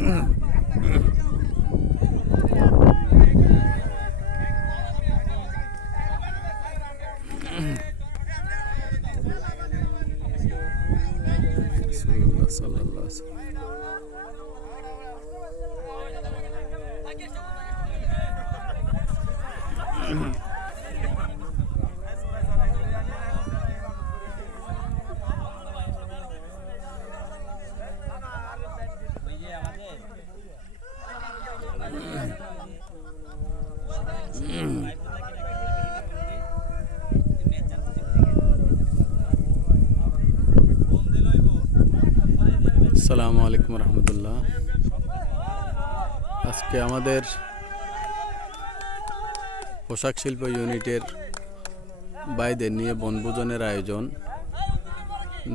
Mm-hmm. সাল্লাল্লাহু আলাইহি ওয়াসাল্লাম। আসসালামু আলাইকুম রহমতুল্লাহ। আজকে আমাদের পোশাক শিল্প ইউনিটের বাইদের নিয়ে বনভোজনের আয়োজন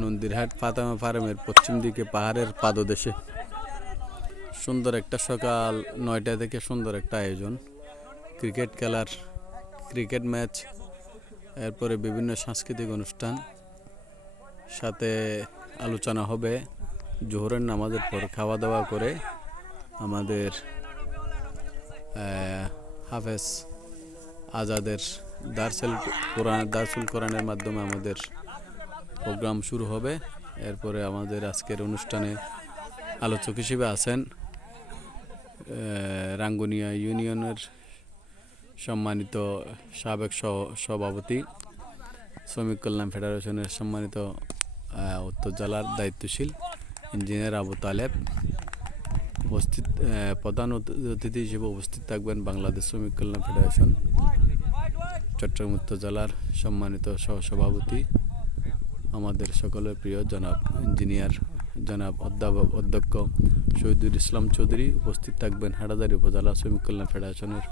নন্দিরহাট ফাতামা ফার্মের পশ্চিম দিকে পাহাড়ের পাদদেশে। সুন্দর একটা সকাল নয়টা থেকে সুন্দর একটা আয়োজন। ক্রিকেট খেলার ক্রিকেট ম্যাচ, এরপরে বিভিন্ন সাংস্কৃতিক অনুষ্ঠান, সাথে আলোচনা হবে। জোহরের নামাজের পর খাওয়া দাওয়া করে আমাদের হাফেজ আজাদের দারসেল কোরআন, দারসুল কোরআনের মাধ্যমে আমাদের প্রোগ্রাম শুরু হবে। এরপরে আমাদের আজকের অনুষ্ঠানে আলোচক হিসেবে আছেন রাঙ্গুনিয়া ইউনিয়নের সম্মানিত সাবেক সভাপতি শ্রমিক কল্যাণ ফেডারেশনের সম্মানিত উত্তর জেলার দায়িত্বশীল। ইঞ্জিনিয়ার আবু তালেব উপস্থিত প্রধান অতি- অতিথি হিসেবে উপস্থিত থাকবেন বাংলাদেশ শ্রমিক কল্যাণ ফেডারেশন, চট্টগ্রাম উত্তর জেলার সম্মানিত সহসভাপতি, আমাদের সকলের প্রিয় জনাব ইঞ্জিনিয়ার জনাব অধ্যাপক, অধ্যক্ষ শহীদুল ইসলাম চৌধুরী উপস্থিত থাকবেন হাটাদারি উপজেলা শ্রমিক কল্যাণ ফেডারেশনের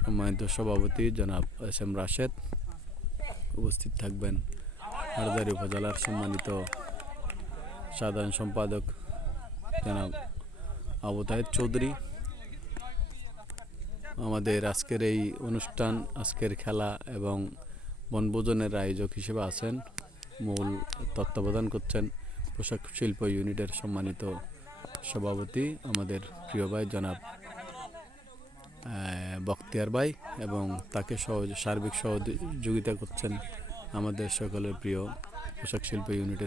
সম্মানিত সভাপতি জনাব এস এম রাশেদ উপস্থিত থাকবেন হাটাদারি উপজেলার সম্মানিত সাধারণ সম্পাদক জনাব আবু তাহেদ চৌধুরী। আমাদের আজকের এই অনুষ্ঠান আজকের খেলা এবং বনভোজনের আয়োজক হিসেবে আছেন মূল তত্ত্বাবধান করছেন পোশাক শিল্প ইউনিটের সম্মানিত সভাপতি আমাদের প্রিয় ভাই জনাব আহ, বখতিয়ার ভাই এবং তাকে সহ সার্বিক সহযোগিতা করছেন আমাদের সকলের প্রিয় পোশাক শিল্প ইউনিটের